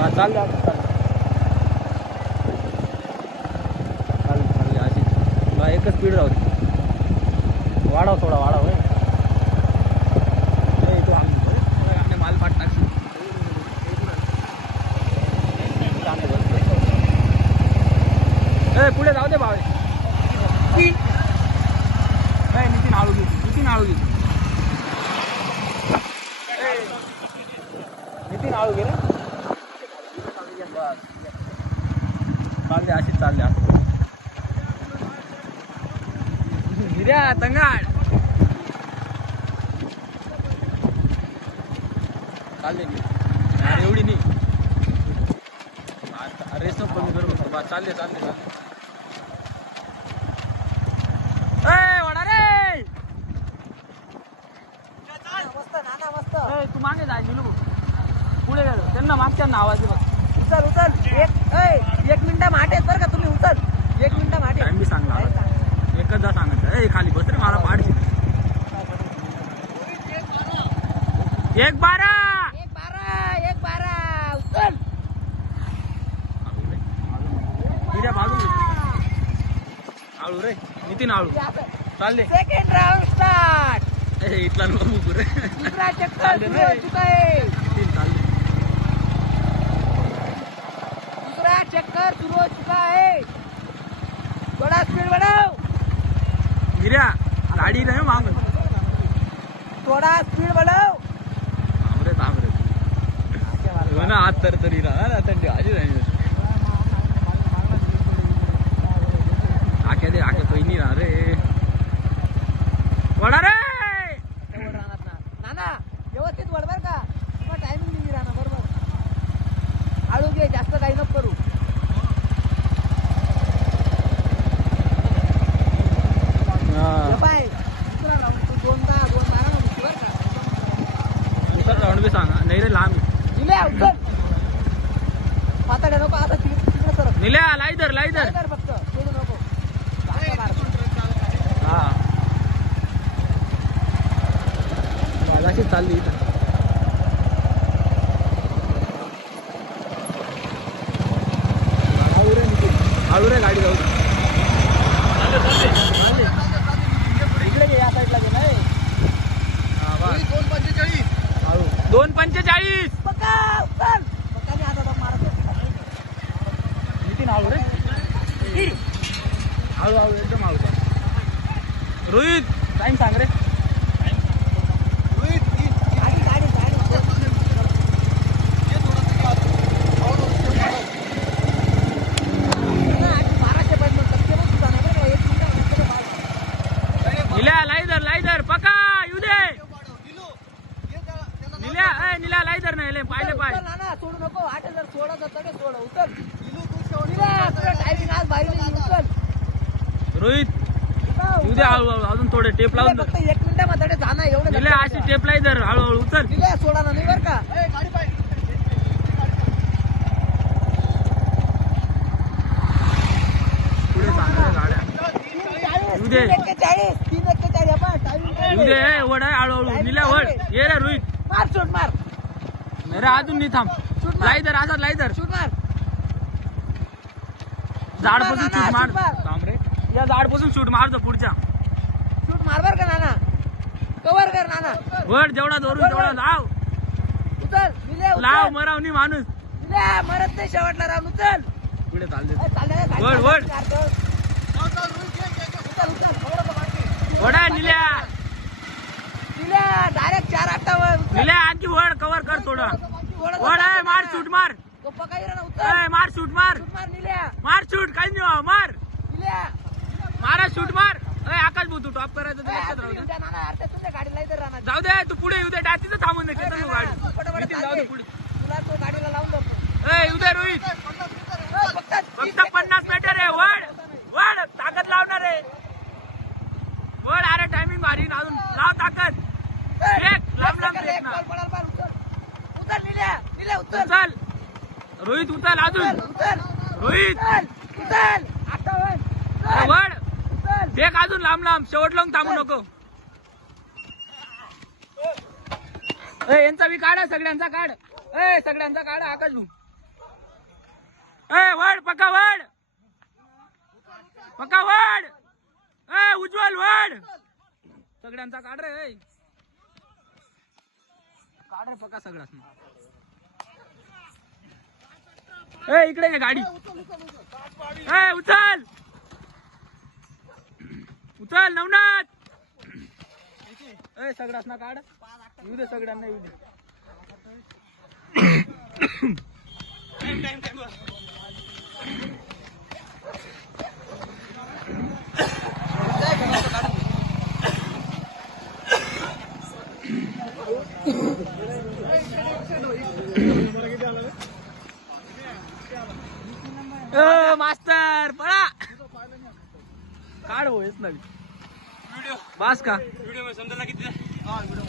चाल अशी एकच स्पीड राहू दे. वाढव थोडा वाढव माल पाठ टाकशी पुढे जाऊ दे भावे. नितीन आळू घे नितीन आळू घे नितीन आळू घे रे. चालले अशीच चालले हिऱ्या तंगाड चालले नाही एवढी नाही. रेस कमी करू शकतो बा. चालले चालले वडा रे तू मागे जाय गेलो पुढे गेलो त्यांना मागच्या आवाज बघ. उचल उचल एक मिनिटा माठ आहेत बरं का तुम्ही. उचल 1 मिनिटा माठ टाइम बी सांगला एकदा सांगायचं. खाली बस रे मला पाडशी. 1-12 उचल हिऱ्या बाजू आळू रे नितीन आळू चालले. Second round start. इथला नको रे. दूसरा चक्कर शुरू हो चुका है. चालले दूसरा चक्कर शुरू हो चुका है. थोड़ा स्पीड बढ़ाओ. हिऱ्या गाडी नाही माग. थोड़ा स्पीड बढ़ाओ. थांब रे ना आत तर तरी राहा थंडी आजी नाही. आख्या दे आख्या पहिली राहा रे. वडा रे नाना व्यवस्थित वडबर का. तुम्हाला टायमिंग दिली राहणार बरोबर. आळू घे जास्त काही नको करू. बाय दुसरा राऊंड तू 2 मारा ना बरं का. दुसरा राऊंड बी सांगा नाही रे लांब निल्या उचल. पाताड्या नको आता तिकडे सरक. निल्या लाईदर लाईदर फक्त सोडू नको. हा बालाशी चालली इथं. आळू रे गाडी जाऊ इकडे घे या साईडला घे नाही. 2:45 पक्का उचल. पक्काने आता दम मारत. नितीन आळू रे आळू आळू एकदम आळू. रोहित टाइम सांग रे. गाडी गाडी गाडी लाईदर लाईदर पका येऊ दे. निल्या लाईदर नाही पाहिले पाय. सोडू नको. 8000 सोडा तडे सोड. उचल टायमिंग आज भारी नाही. उचल रोहित येऊ दे हळूहळू अजून थोडे टेप लावून. फक्त 1 मिनिटामध्ये जाणार एवढं. निल्या अशी टेप लाईदर हळूहळू उचल. निल्या सोडा ना नाही बरं का. पुढे सांगा गाड्या येऊ दे. 3:41 आपण टायमिंग येऊ दे वड आहे हळूहळू. निल्या वड ये रे रोहित. मार शूट मार. नाही रे अजून नाही थांब. लाईदर असा लाईदर शूट मार. झाडपासून शूट मार. थांब रे या झाडपासून शूट मारतो पुढच्या. शूट मार बर का नाना. कव्हर कर नाना. वड जेवढा धरून तेवढा लाव. उचल निल्या लाव मरावनी माणूस. निल्या मरत नाही शेवटला राहून. उचल पुढे चालले चालले वड वड वडा निल्या डायरेक्ट 4:58 निल्या आणखी वड कव्हर कर थोडं. वड आहे मार शूट मार. तो पकाई ना. उचल मार शूट मार. मार निल्या. मार शूट काही नाही मार. निल्या मारा शूट मार. आकाश भाऊ तू टॉप करायचं तर लक्षात राहू दे. नाना अर्ध्या तुझ्या गाडीला इथं राहणार. जाऊ दे तू पुढे येऊ दे. टाकीचं थांबून दे केतन गाडी. फटाफट नितीन जाऊ दे पुढे. तुला तो गाडीला लावून देतो. येऊ दे रोहित. फक्त 50 मीटर आहे. वड वड ताकद लावणार आहे. वड अरे टायमिंग भारी अजून लाव ताकद. एक लांब लांब फेक ना. उचल निल्या. निल्या उचल. उचल रोहित उचल अजून. उचल रोहित उचल. 58 वड उचल. फेक अजून लांब लांब. शेवट लावून थांबू नको. यांचा बी काढा. सगळ्यांचा काढ. सगळ्यांचा काढा. आकाश भाऊ ए वड पक्का वड पक्का वड ए उज्ज्वल वड सगळ्यांचा काढ रे काढ रे पक्का सगळ्याच ए इकडे ये गाडी ए उचल उचल नवनाथ ए सगळ्याच ना काढ येऊ दे सगळ्यांना येऊ दे मास्टर पळा काढ हो हेच नवी व्हिडिओ बास का व्हिडिओ समजा किती